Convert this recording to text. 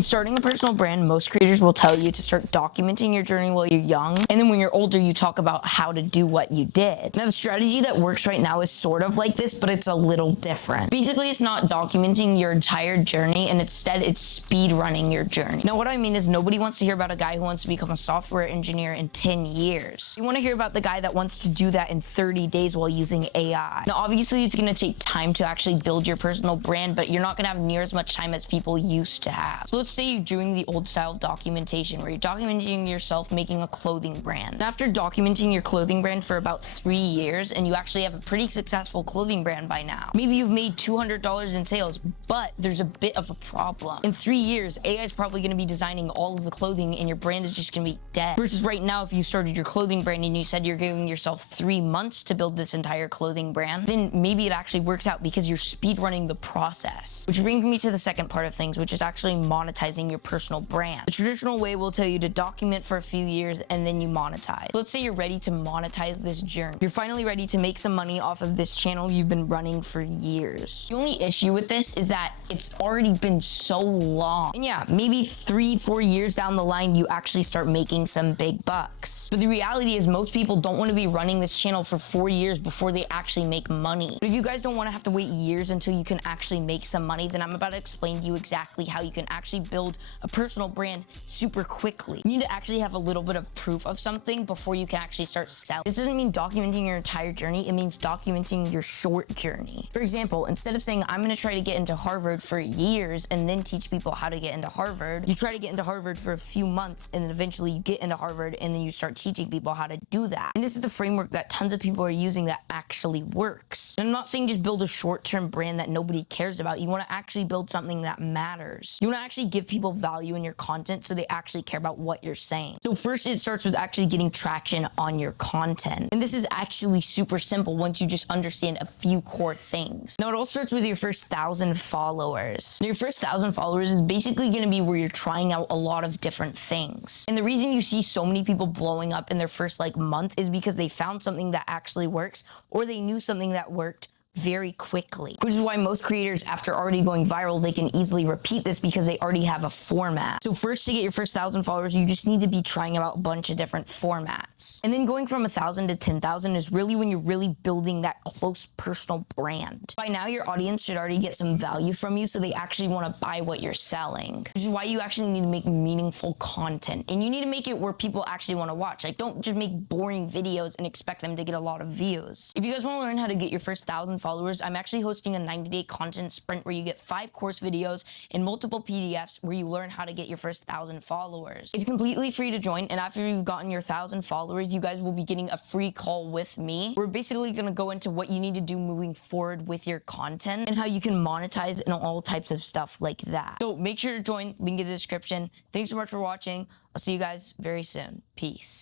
When starting a personal brand, most creators will tell you to start documenting your journey while you're young, and then when you're older, you talk about how to do what you did. Now, the strategy that works right now is sort of like this, but it's a little different. Basically, it's not documenting your entire journey, and instead it's speed running your journey. Now, what I mean is nobody wants to hear about a guy who wants to become a software engineer in 10 years. You want to hear about the guy that wants to do that in 30 days while using AI. Now, obviously, it's going to take time to actually build your personal brand, but you're not going to have near as much time as people used to have. So let's say you're doing the old style documentation where you're documenting yourself making a clothing brand. And after documenting your clothing brand for about 3 years and you actually have a pretty successful clothing brand by now, maybe you've made $200 in sales, but there's a bit of a problem. In 3 years, AI is probably going to be designing all of the clothing and your brand is just going to be dead. Versus right now, if you started your clothing brand and you said you're giving yourself 3 months to build this entire clothing brand, then maybe it actually works out because you're speed running the process. Which brings me to the second part of things, which is actually monetizing your personal brand. The traditional way will tell you to document for a few years and then you monetize. So let's say you're ready to monetize this journey. You're finally ready to make some money off of this channel you've been running for years. The only issue with this is that it's already been so long. And yeah, maybe 3-4 years down the line, you actually start making some big bucks. But the reality is most people don't want to be running this channel for 4 years before they actually make money. But if you guys don't want to have to wait years until you can actually make some money, then I'm about to explain to you exactly how you can actually build a personal brand super quickly. You need to actually have a little bit of proof of something before you can actually start selling. This doesn't mean documenting your entire journey, it means documenting your short journey. For example, instead of saying, I'm gonna try to get into Harvard for years and then teach people how to get into Harvard, you try to get into Harvard for a few months and then eventually you get into Harvard and then you start teaching people how to do that. And this is the framework that tons of people are using that actually works. And I'm not saying just build a short-term brand that nobody cares about. You wanna actually build something that matters. You wanna actually give people value in your content so they actually care about what you're saying. So first it starts with actually getting traction on your content. And this is actually super simple once you just understand a few core things. Now it all starts with your first 1,000 followers. Now, your first 1,000 followers is basically gonna be where you're trying out a lot of different things. And the reason you see so many people blowing up in their first month is because they found something that actually works or they knew something that worked very quickly, which is why most creators, after already going viral, they can easily repeat this because they already have a format. So first, to get your first 1,000 followers, you just need to be trying out a bunch of different formats. And then going from 1,000 to 10,000 is really when you're really building that close personal brand. By now, your audience should already get some value from you, so they actually want to buy what you're selling, which is why you actually need to make meaningful content. And you need to make it where people actually want to watch. Don't just make boring videos and expect them to get a lot of views. If you guys want to learn how to get your first 1,000 followers, I'm actually hosting a 90-day content sprint where you get 5 course videos and multiple PDFs where you learn how to get your first 1,000 followers. It's completely free to join, and after you've gotten your 1,000 followers, you guys will be getting a free call with me. We're basically going to go into what you need to do moving forward with your content and how you can monetize and all types of stuff like that. So make sure to join, link in the description. Thanks so much for watching. I'll see you guys very soon. Peace.